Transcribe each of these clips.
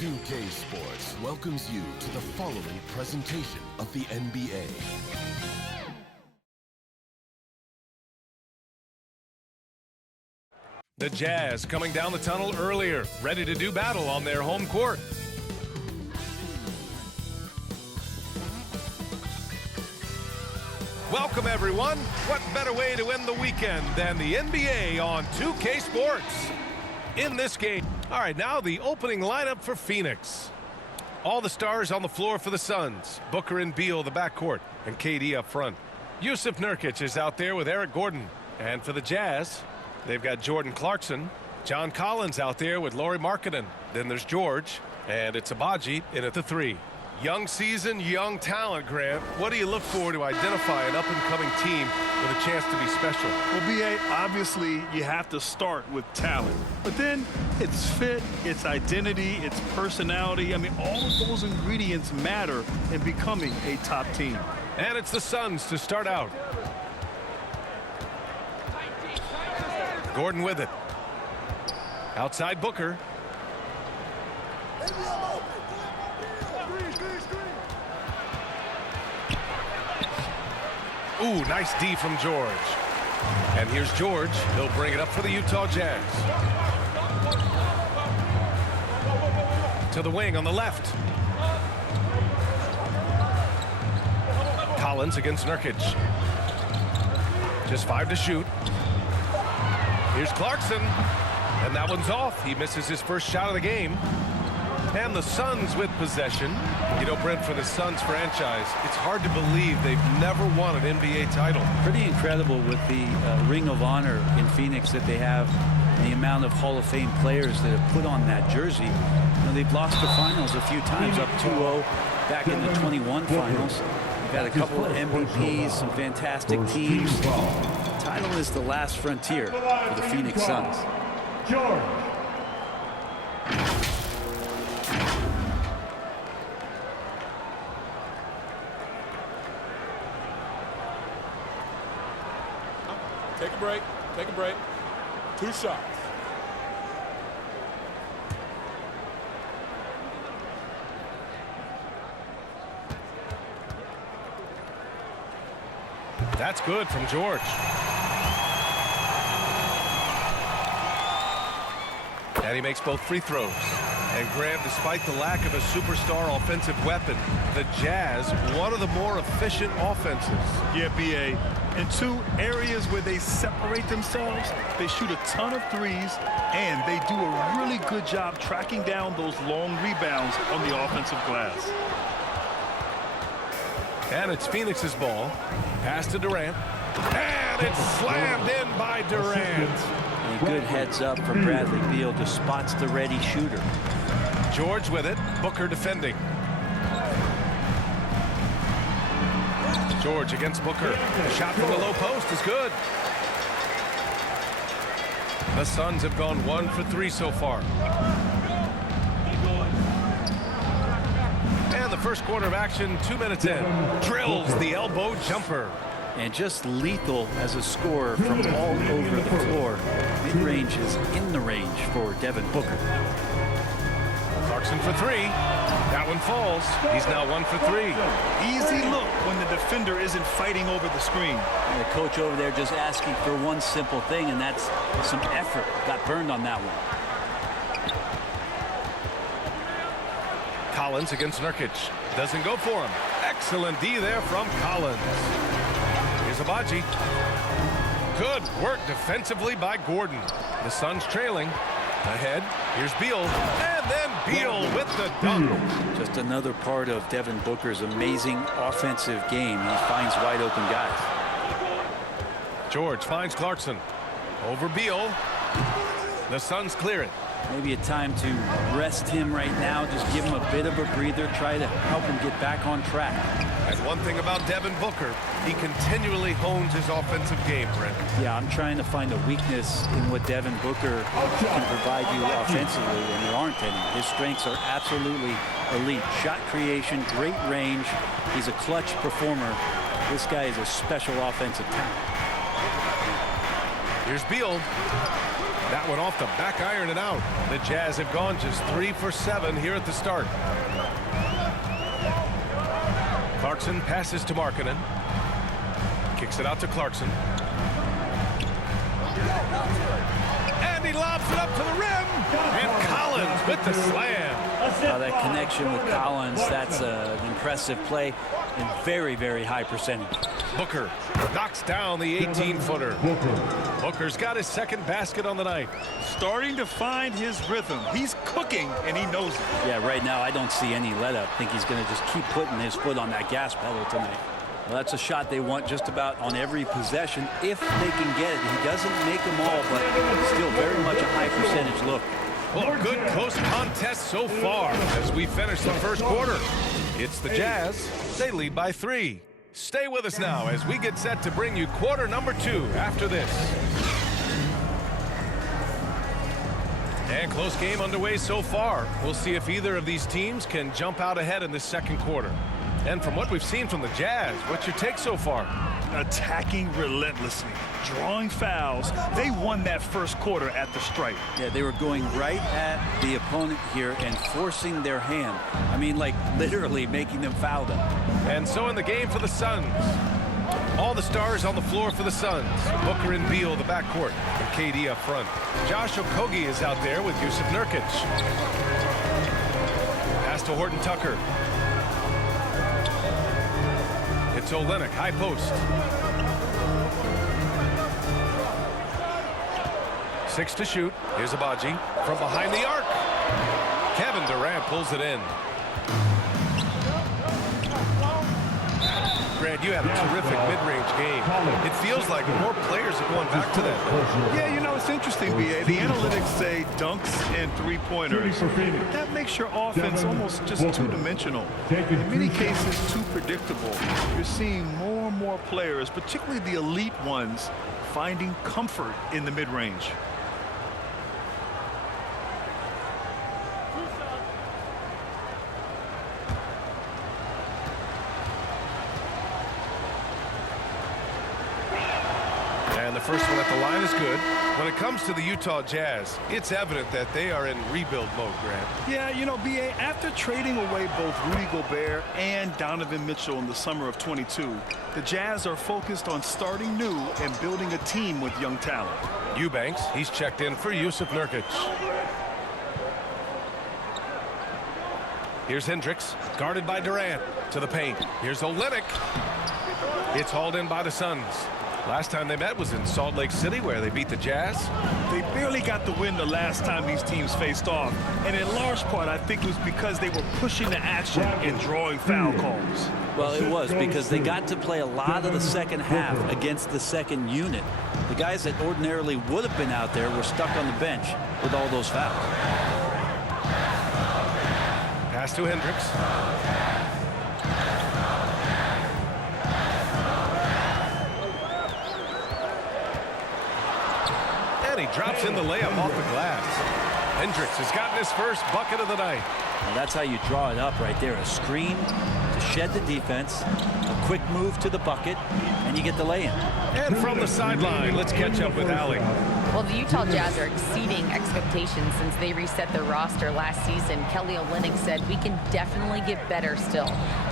2K Sports welcomes you to the following presentation of the NBA. The Jazz coming down the tunnel earlier, ready to do battle on their home court. Welcome, everyone. What better way to end the weekend than the NBA on 2K Sports? In this game, all right, now the opening lineup for Phoenix. All the stars on the floor for the Suns. Booker and Beal, the backcourt, and KD up front. Jusuf Nurkic is out there with Eric Gordon. And for the Jazz, they've got Jordan Clarkson. John Collins out there with Lauri Markkanen. Then there's George, and it's Abaji in at the 3. Young season, young talent, Grant. What do you look for to identify an up-and-coming team with a chance to be special? Well, B.A., obviously you have to start with talent. But then it's fit, it's identity, it's personality. I mean, all of those ingredients matter in becoming a top team. And it's the Suns to start out. Gordon with it. Outside Booker. Ooh, nice D from George. And here's George. He'll bring it up for the Utah Jazz. To the wing on the left. Collins against Nurkic. Just 5 to shoot. Here's Clarkson. And that one's off. He misses his first shot of the game. And the Suns with possession. You know, Brent, for the Suns franchise, it's hard to believe they've never won an NBA title. Pretty incredible with the Ring of Honor in Phoenix that they have, and the amount of Hall of Fame players that have put on that jersey. You know, they've lost the finals a few times, up 2-0 back in the 21 finals. They've got a couple of MVPs, some fantastic teams. The title is the last frontier for the Phoenix Suns. George. Take a break. Take a break. 2 shots. That's good from George. And he makes both free throws. And Graham, despite the lack of a superstar offensive weapon, the Jazz, one of the more efficient offenses. Yeah, B.A., in 2 areas where they separate themselves, they shoot a ton of threes, and they do a really good job tracking down those long rebounds on the offensive glass. And it's Phoenix's ball. Pass to Durant. And it's slammed in by Durant. A good heads up from Bradley Beal, just spots the ready shooter. George with it. Booker defending. George against Booker. The shot from the low post is good. The Suns have gone 1 for 3 so far. And the first quarter of action, 2 minutes in. Drills the elbow jumper. And just lethal as a scorer from all over the floor. Mid-range is in the range for Devin Booker. Clarkson for 3. That one falls. He's now 1 for 3. Easy look when the defender isn't fighting over the screen. And the coach over there just asking for one simple thing, and that's some effort. Got burned on that one. Collins against Nurkic. Doesn't go for him. Excellent D there from Collins. Here's Abaji. Good work defensively by Gordon. The Suns trailing. Ahead. Here's Beal. And then Beal with the dunk. Just another part of Devin Booker's amazing offensive game. He finds wide open guys. George finds Clarkson. Over Beal. The Suns clear it. Maybe a time to rest him right now. Just give him a bit of a breather. Try to help him get back on track. And one thing about Devin Booker, he continually hones his offensive game, Brent. Yeah, I'm trying to find a weakness in what Devin Booker can provide you offensively, and there aren't any. His strengths are absolutely elite. Shot creation, great range. He's a clutch performer. This guy is a special offensive talent. Here's Beal. That one off the back iron and out. The Jazz have gone just 3 for 7 here at the start. Clarkson passes to Markkanen. Kicks it out to Clarkson. And he lobs it up to the rim. And Collins with the slam. That connection with Collins, that's an impressive play and very, very high percentage. Booker knocks down the 18-footer. Booker's got his second basket on the night. Starting to find his rhythm. He's cooking, and he knows it. Yeah, right now I don't see any let up. I think he's going to just keep putting his foot on that gas pedal tonight. Well, that's a shot they want just about on every possession if they can get it. He doesn't make them all, but still very much a high percentage look. Well, good close contest so far as we finish the first quarter. It's the Jazz. They lead by 3. Stay with us now as we get set to bring you quarter number 2 after this. And close game underway so far. We'll see if either of these teams can jump out ahead in the second quarter. And from what we've seen from the Jazz, what's your take so far? Attacking relentlessly, drawing fouls. They won that first quarter at the stripe. Yeah, they were going right at the opponent here and forcing their hand. I mean, like literally making them foul them. And so in the game for the Suns, all the stars on the floor for the Suns. Booker and Beal, the backcourt, and KD up front. Josh Okogie is out there with Jusuf Nurkic. Pass to Horton Tucker. It's Olynyk, high post. 6 to shoot. Here's Abaji from behind the arc. Kevin Durant pulls it in. Grant, you had a terrific mid-range game. It feels like more players are going back to that. Yeah, you know, it's interesting, B.A. The analytics say dunks and three-pointers. That makes your offense almost just two-dimensional. In many cases, too predictable. You're seeing more and more players, particularly the elite ones, finding comfort in the mid-range. And the first one at the line is good. When it comes to the Utah Jazz, it's evident that they are in rebuild mode, Grant. Yeah, you know, B.A., after trading away both Rudy Gobert and Donovan Mitchell in the summer of 22, the Jazz are focused on starting new and building a team with young talent. Eubanks, he's checked in for Jusuf Nurkic. Here's Hendricks, guarded by Durant, to the paint. Here's Olynyk. It's hauled in by the Suns. Last time they met was in Salt Lake City, where they beat the Jazz. They barely got the win the last time these teams faced off, and in large part I think it was because they were pushing the action and drawing foul calls. Well, it was because they got to play a lot of the second half against the second unit. The guys that ordinarily would have been out there were stuck on the bench with all those fouls. Pass to Hendricks. And he drops in the layup off the glass. Hendricks has gotten his first bucket of the night. And that's how you draw it up right there. A screen to shed the defense, a quick move to the bucket, and you get the lay-in. And from the sideline, let's catch up with Allie. Well, the Utah Jazz are exceeding expectations since they reset their roster last season. Kelly Olynyk said, "We can definitely get better still.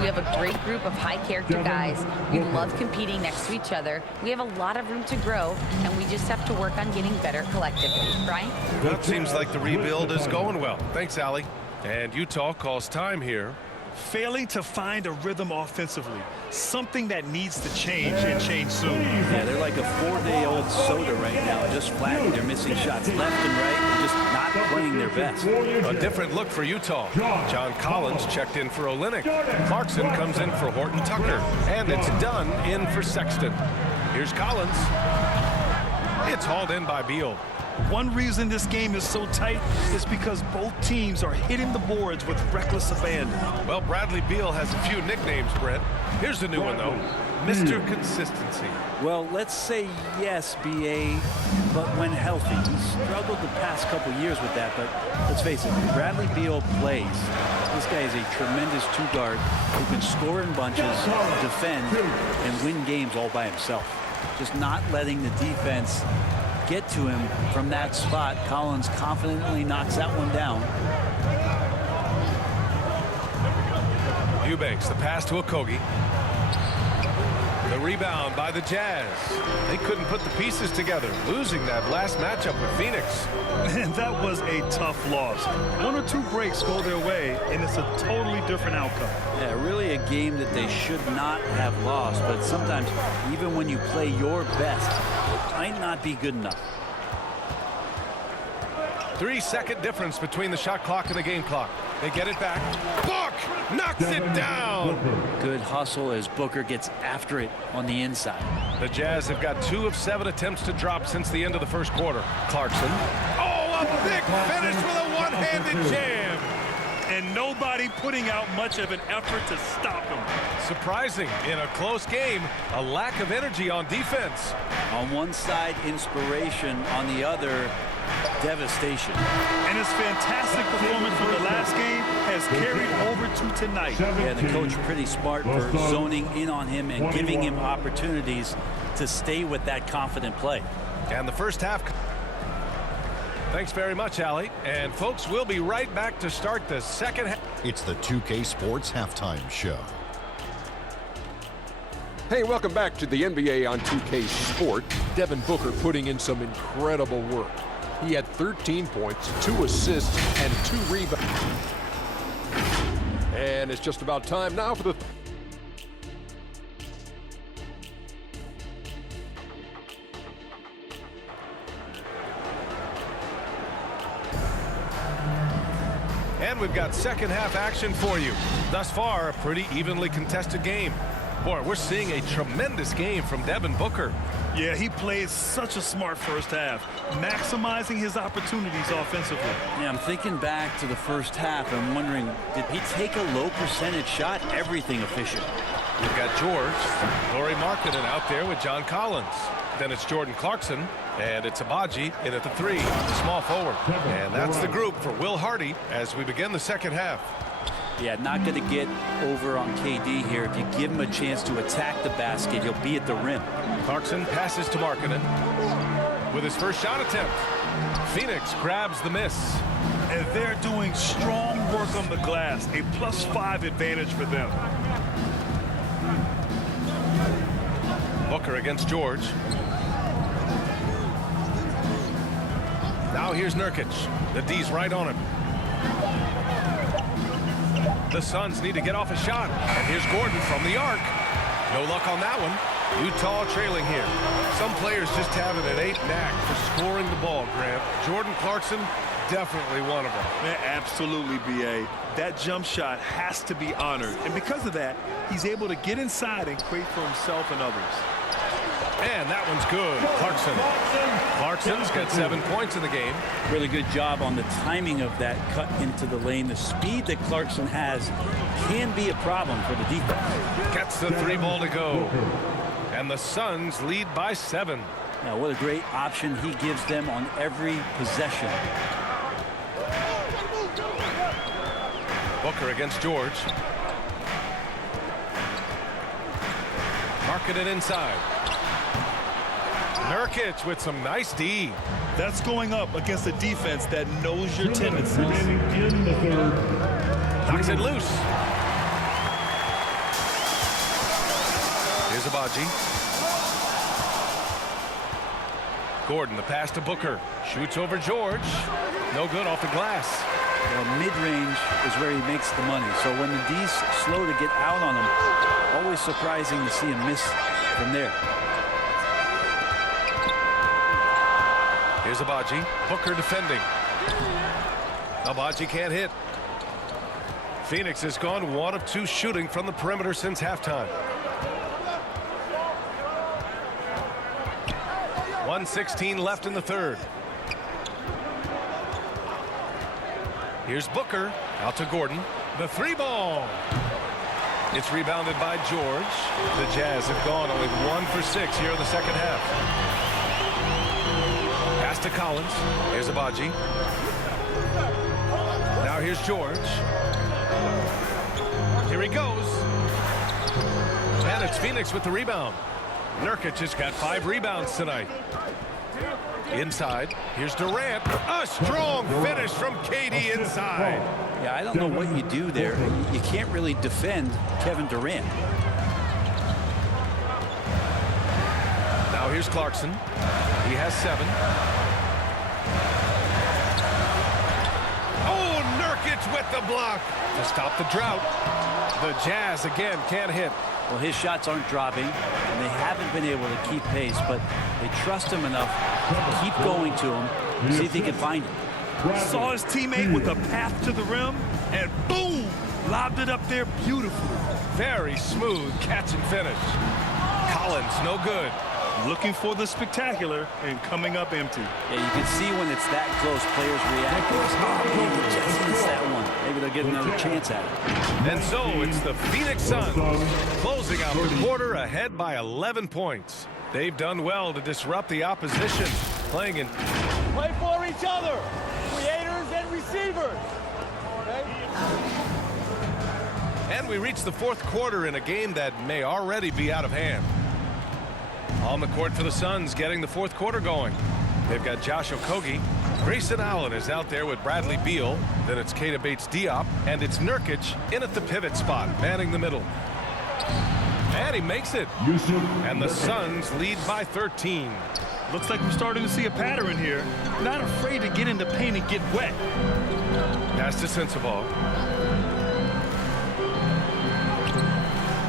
We have a great group of high-character guys. We love competing next to each other. We have a lot of room to grow, and we just have to work on getting better collectively." Brian? Well, it seems like the rebuild is going well. Thanks, Allie. And Utah calls time here. Failing to find a rhythm offensively, something that needs to change and change soon. Yeah, they're like a 4-day-old soda right now, just flat. They're missing shots left and right, and just not playing their best. A different look for Utah. John Collins checked in for Olynyk. Clarkson comes in for Horton Tucker. And it's Dunn in for Sexton. Here's Collins. It's hauled in by Beal. One reason this game is so tight is because both teams are hitting the boards with reckless abandon. Well, Bradley Beal has a few nicknames, Brent. Here's the new one, though. Mr. Consistency. Well, let's say yes, B.A., but when healthy. He's struggled the past couple years with that, but let's face it, when Bradley Beal plays, this guy is a tremendous two-guard who can score in bunches, defend, and win games all by himself. Just not letting the defense get to him from that spot. Collins confidently knocks that one down. Eubanks, the pass to Okogie. The rebound by the Jazz. They couldn't put the pieces together, losing that last matchup with Phoenix. And that was a tough loss. 1 or 2 breaks go their way, and it's a totally different outcome. Yeah, really a game that they should not have lost, but sometimes even when you play your best, it might not be good enough. 3-second difference between the shot clock and the game clock. They get it back. Book knocks it down. Good hustle as Booker gets after it on the inside. The Jazz have got 2 of 7 attempts to drop since the end of the first quarter. Clarkson. Oh, a big finish with a one-handed jam. And nobody putting out much of an effort to stop him. Surprising in a close game, a lack of energy on defense. On one side, inspiration. On the other, devastation. And his fantastic performance from the last game has carried over to tonight. Yeah, the coach pretty smart for zoning in on him and giving him opportunities to stay with that confident play. And the first half. Thanks very much, Allie. And folks, we'll be right back to start the second half. It's the 2K Sports Halftime Show. Hey, welcome back to the NBA on 2K Sport. Devin Booker putting in some incredible work. He had 13 points, 2 assists, and 2 rebounds. And it's just about time now for the... And we've got second half action for you. Thus far, a pretty evenly contested game. Boy, we're seeing a tremendous game from Devin Booker. Yeah, he played such a smart first half, maximizing his opportunities offensively. Yeah, I'm thinking back to the first half. I'm wondering, did he take a low percentage shot? Everything efficient. We've got George, Lauri Markkanen out there with John Collins. Then it's Jordan Clarkson, and it's Abaji in at the 3, small forward. And that's the group for Will Hardy as we begin the second half. Yeah, not going to get over on KD here. If you give him a chance to attack the basket, he'll be at the rim. Clarkson passes to Markkanen with his first shot attempt. Phoenix grabs the miss. And they're doing strong work on the glass, a +5 advantage for them. Booker against George. Now here's Nurkic. The D's right on him. The Suns need to get off a shot. And here's Gordon from the arc. No luck on that one. Utah trailing here. Some players just have an innate knack for scoring the ball, Grant. Jordan Clarkson, definitely one of them. Man, absolutely, B.A. That jump shot has to be honored. And because of that, he's able to get inside and create for himself and others. And that one's good. Clarkson's got 7 points in the game. Really good job on the timing of that cut into the lane. The speed that Clarkson has can be a problem for the defense. Gets the 3 ball to go. And the Suns lead by 7. Now, what a great option he gives them on every possession. Booker against George. Markkanen inside. Nurkic with some nice D. That's going up against a defense that knows your tendencies. Knocks it loose. Here's Abaji. Gordon, the pass to Booker. Shoots over George. No good off the glass. Well, mid-range is where he makes the money. So when the D's slow to get out on him, always surprising to see him miss from there. Here's Abaji. Booker defending. Abaji can't hit. Phoenix has gone 1 of 2 shooting from the perimeter since halftime. 1:16 left in the third. Here's Booker out to Gordon. The 3 ball. It's rebounded by George. The Jazz have gone only 1 for 6 here in the second half. Pass to Collins. Here's Abaji. Now here's George. Here he goes. And it's Phoenix with the rebound. Nurkic has got 5 rebounds tonight. Inside, here's Durant. A strong finish from KD inside. Yeah, I don't know what you do there. You can't really defend Kevin Durant. Now here's Clarkson. He has 7. Oh, Nurkic with the block to stop the drought. The Jazz again can't hit. Well, his shots aren't dropping, and they haven't been able to keep pace, but they trust him enough to keep going to him, see if he can find it. Saw his teammate with a path to the rim, and boom, lobbed it up there beautifully. Very smooth catch and finish. Collins, no good. Looking for the spectacular and coming up empty. Yeah, you can see when it's that close, players react. Oh, just missed that one. Maybe they'll get another chance at it. And so it's the Phoenix Suns closing out the quarter ahead by 11 points. They've done well to disrupt the opposition, playing in. Play for each other, creators and receivers. Okay? And we reach the 4th quarter in a game that may already be out of hand. On the court for the Suns, getting the 4th quarter going. They've got Josh Okogie. Grayson Allen is out there with Bradley Beal. Then it's Keita Bates-Diop. And it's Nurkic in at the pivot spot, manning the middle. And he makes it. And the Suns lead by 13. Looks like we're starting to see a pattern here. Not afraid to get in the paint and get wet. Pass to Sensabaugh.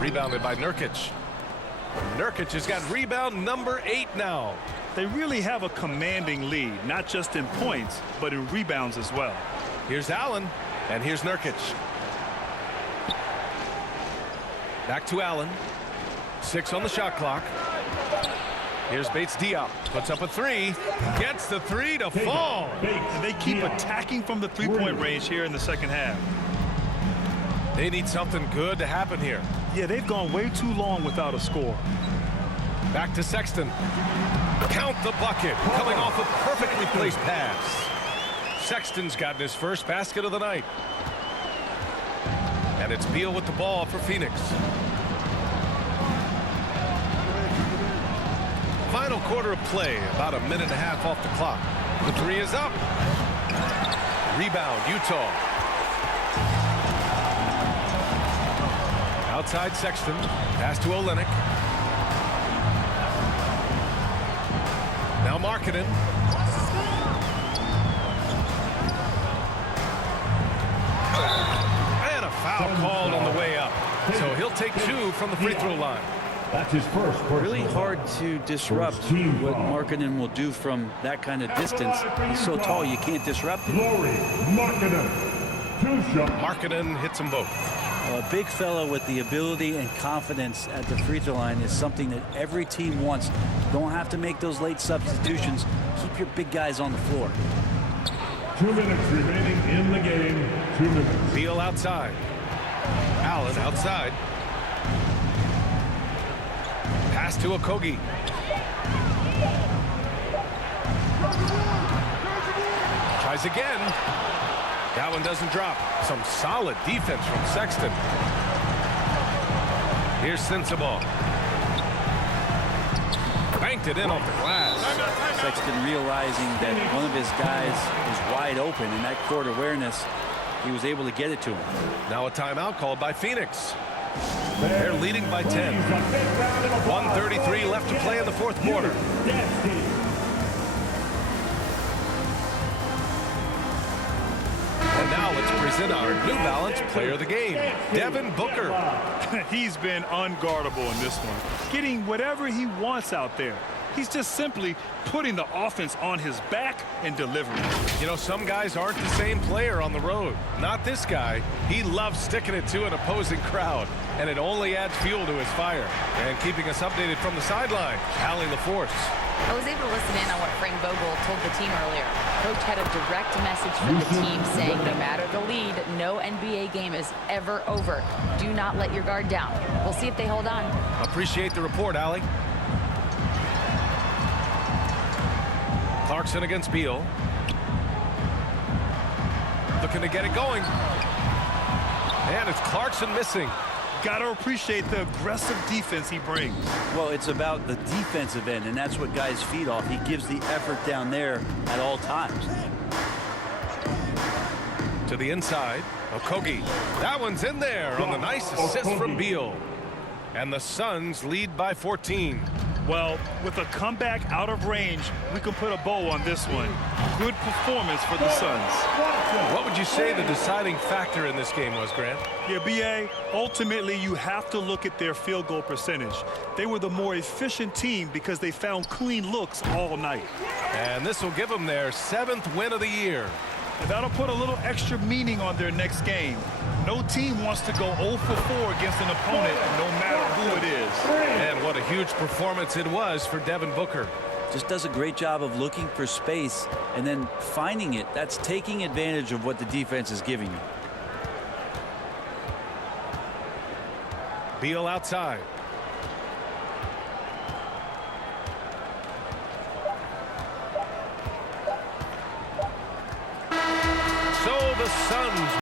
Rebounded by Nurkic. Nurkic has got rebound number 8 now. They really have a commanding lead, not just in points, but in rebounds as well. Here's Allen, and here's Nurkic. Back to Allen. 6 on the shot clock. Here's Bates-Diop. Puts up a 3. Gets the 3 to fall. And they keep attacking from the three-point range here in the second half. They need something good to happen here. Yeah, they've gone way too long without a score. Back to Sexton. Count the bucket. Coming off a perfectly placed pass. Sexton's gotten his first basket of the night. And it's Beal with the ball for Phoenix. Final quarter of play, about a minute and a half off the clock. The 3 is up. Rebound, Utah. Outside Sexton. Pass to Olynyk. Now Markkanen. And a foul called on the way up. So he'll take 2 from the free throw line. That's his first. Really hard to disrupt what Markkanen will do from that kind of distance. He's so tall you can't disrupt it. Markkanen hits them both. A big fella with the ability and confidence at the free throw line is something that every team wants. Don't have to make those late substitutions. Keep your big guys on the floor. 2 minutes remaining in the game. 2 minutes. Beal outside. Allen outside. Pass to Okogie. Tries again. That one doesn't drop. Some solid defense from Sexton. Here's Sensabaugh. Banked it in off the glass. Sexton realizing that one of his guys was wide open in that court awareness. He was able to get it to him. Now a timeout called by Phoenix. They're leading by 10. 1:33 left to play in the 4th quarter. And now let's present our New Balance player of the game, Devin Booker. He's been unguardable in this one, getting whatever he wants out there. He's just simply putting the offense on his back and delivering. You know, some guys aren't the same player on the road. Not this guy. He loves sticking it to an opposing crowd, and it only adds fuel to his fire. And keeping us updated from the sideline, Allie LaForce. I was able to listen in on what Frank Vogel told the team earlier. Coach had a direct message for the team saying no matter the lead, no NBA game is ever over. Do not let your guard down. We'll see if they hold on. Appreciate the report, Allie. Clarkson against Beal. Looking to get it going. And it's Clarkson missing. Got to appreciate the aggressive defense he brings. Well, it's about the defensive end, and that's what guys feed off. He gives the effort down there at all times. To the inside, Okogie. That one's in there on the nice assist from Beal. And the Suns lead by 14. Well, with a comeback out of range, we can put a bow on this one. Good performance for the Suns. What would you say the deciding factor in this game was, Grant? Yeah, B.A., ultimately you have to look at their field goal percentage. They were the more efficient team because they found clean looks all night. And this will give them their 7th win of the year. And that'll put a little extra meaning on their next game. No team wants to go 0 for 4 against an opponent, no matter who it is. And what a huge performance it was for Devin Booker. Just does a great job of looking for space and then finding it. That's taking advantage of what the defense is giving you. Beal outside. So the Suns